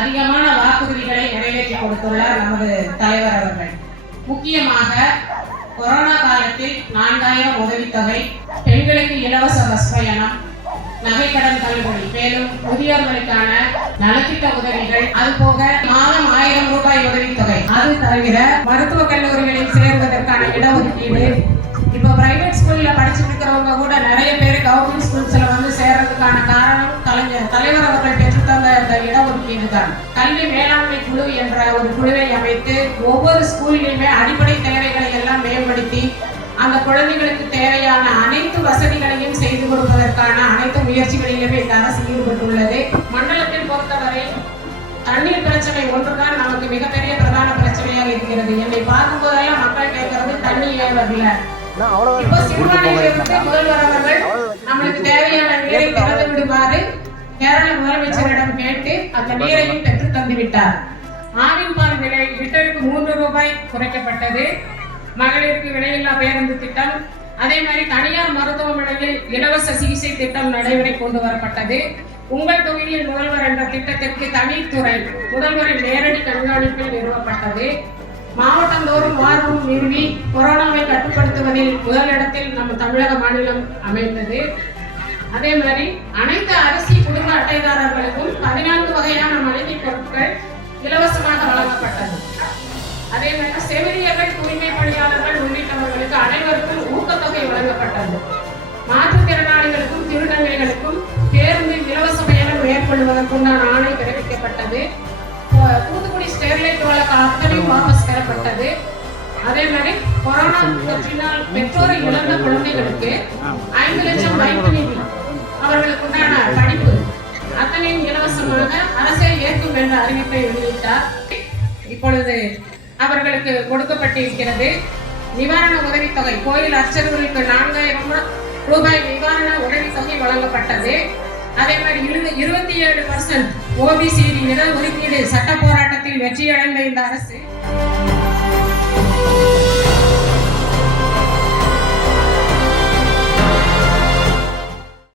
அதிகமான வாக்குறுதிகளை நிறைவேற்றி கொடுத்துள்ளார் நமது தலைவர் அவர்கள். முக்கியமாக கொரோனா காலத்தில் 4000 உதவித்தொகை, பெண்களுக்கு இலவச பஸ் பயணம், நகைக்கடன் தள்ளுபடி, மேலும் முதியோர்களுக்கான நலத்திட்ட உதவிகள், அதுபோக மாதம் 1000 ரூபாய் உதவித்தொகை. அது தவிர மருத்துவக் கல்லூரிகளில் சேர்வதற்கான இடஒதுக்கீடு. இப்போ பிரைவேட் ஸ்கூல்ல படிச்சுட்டு இருக்கிறவங்க கூட நிறைய பேர் கவர்மெண்ட் ஸ்கூல்ஸ்ல வந்து சேர்றதுக்கான காரணம் தலைவர் அவர்கள் பெற்றுத்தந்த இந்த இடஒதுக்கீடு தான். கல்வி மேலாண்மை குழு என்ற ஒரு குழுவை அமைத்து ஒவ்வொரு ஸ்கூல்லையுமே அடிப்படை தேவைகளை எல்லாம் மேம்படுத்தி அந்த குழந்தைகளுக்கு தேவையான அனைத்து வசதிகளையும் செய்து கொடுப்பதற்கான அனைத்து முயற்சிகளிலுமே இந்த அரசு ஈடுபட்டுள்ளது. மண்டலத்தில் பொறுத்தவரை தண்ணீர் பிரச்சனை ஒன்றுதான் நமக்கு மிகப்பெரிய பிரதான பிரச்சனையாக இருக்கிறது. என்னை பார்க்கும் போதெல்லாம் மக்கள் கேட்கறது தண்ணி ஏன் வரல. இப்போ சிறுவாணியிலிருந்து முதல்வர் அவர்கள் நம்மளுக்கு தேவையான நீரை திறந்து விடுமாறு கேரள முதலமைச்சரிடம் கேட்டு அந்த நீரையும் பெற்று தந்து விட்டார். ஆவின் பால் விலை லிட்டருக்கு 3 ரூபாய் குறைக்கப்பட்டது. மகளிருக்கு விலையில்லா பேருந்து திட்டம், அதே மாதிரி தனியார் மருத்துவமனையில் இலவச சிகிச்சை திட்டம் நடைமுறை கொண்டு வரப்பட்டது. உங்கள் தொகுதியில் முதல்வர் என்ற திட்டத்திற்கு தனித்துறை முதல்வரின் நேரடி கண்காணிப்பில் நிறுவப்பட்டது. மாவட்டந்தோறும் வாரம் நிறுவி கொரோனாவை கட்டுப்படுத்துவதில் முதலிடத்தில் நம்ம தமிழக மாநிலம் அமைந்தது. அதே மாதிரி அனைத்து அரசு குடும்ப அட்டைதாரர்களுக்கும் 14 வகையான மளிகை பொருட்கள் இலவசமாக வழங்கப்பட்டது. அதே மாதிரி செவிலியர்கள், தூய்மை பணியாளர்கள் உள்ளிட்டவர்களுக்கு அனைவருக்கும் ஊக்கத்தொகை வழங்கப்பட்டது. மாற்றுத்திறனாளிகளுக்கும் திருநங்கைகளுக்கும் பேருந்தில் இலவச பயணம் மேற்கொள்வதற்குண்டான ஆணை பிறப்பிக்கப்பட்டது. தூத்துக்குடி ஸ்டெர்லைட் வழக்கு அத்தனையும் வாபஸ் பெறப்பட்டது. அதே மாதிரி கொரோனா தொற்றினால் பெற்றோரை இழந்த குழந்தைகளுக்கு 5 லட்சம் வைப்பு நிதி, அவர்களுக்குண்டான படிப்பு அத்தனையும் இலவசமாக அரசே ஏற்கும் என்ற அறிவிப்பை வெளியிட்டார். இப்பொழுது அவர்களுக்கு கொடுக்கப்பட்டிருக்கிறது நிவாரண உதவித்தொகை. கோயில் அர்ச்சகர்களுக்கு 4000 ரூபாய் நிவாரண உதவித்தொகை வழங்கப்பட்டது. அதே மாதிரி 27% OBCD இட ஒதுக்கீடு சட்ட போராட்டத்தில் வெற்றியடைந்த இந்த அரசு